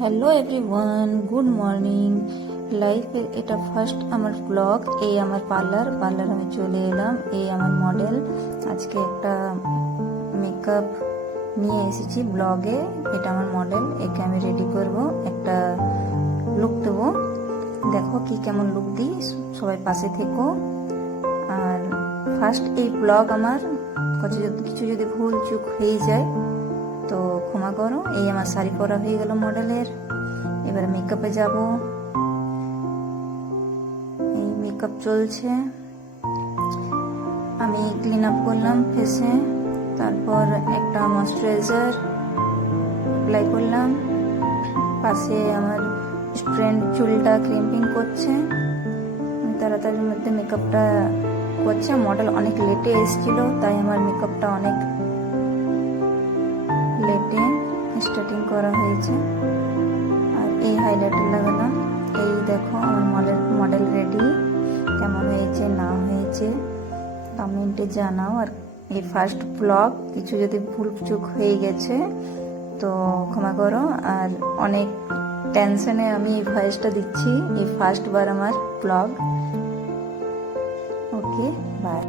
Hello everyone, good morning. লাইফের এটা first আমার ব্লগ। এই আমার পার্লার আমি চলে এলাম। এই আমার মডেল। আজকে একটা মেকআপ নিয়ে এসেছি ব্লগে। এটা আমার মডেল, একে আমি রেডি করব, একটা লুক দেবো। দেখো কি কেমন লুক দিই, সবাই পাশে থেকো। আর ফার্স্ট এই ব্লগ আমার কিছু যদি ভুল চুক হয়ে যায় তো ক্ষমা করো। এই আমার শাড়ি পরা হয়ে গেল মডেলের। এবার মেকআপে যাব। এই মেকআপ চলছে। আমি ক্লিন আপ করলাম ফেসে, তারপর একটা ময়শ্চারাইজার অ্যাপ্লাই করলাম। পাশে আমার স্ট্রেন্ড চুলটা ক্রিম্পিং করছে, তাড়াতাড়ির মধ্যে মেকআপটা করছে। মডেল অনেক লেটে এসেছিল, তাই আমার মেকআপটা অনেক লেটে স্টার্টিং করা হয়েছে। আর এই হাইলাইটার লাগালাম। এই দেখো আমার মডেল রেডি। কেমন হয়েছে না হয়েছে কমেন্টে জানাও। আর এই ফার্স্ট ব্লগ, কিছু যদি ভুল চুক হয়ে গেছে তো ক্ষমা করো। আর অনেক টেনশনে আমি এই ভয়েসটা দিচ্ছি, এই ফার্স্ট বার আমার ব্লগ। Okay, by.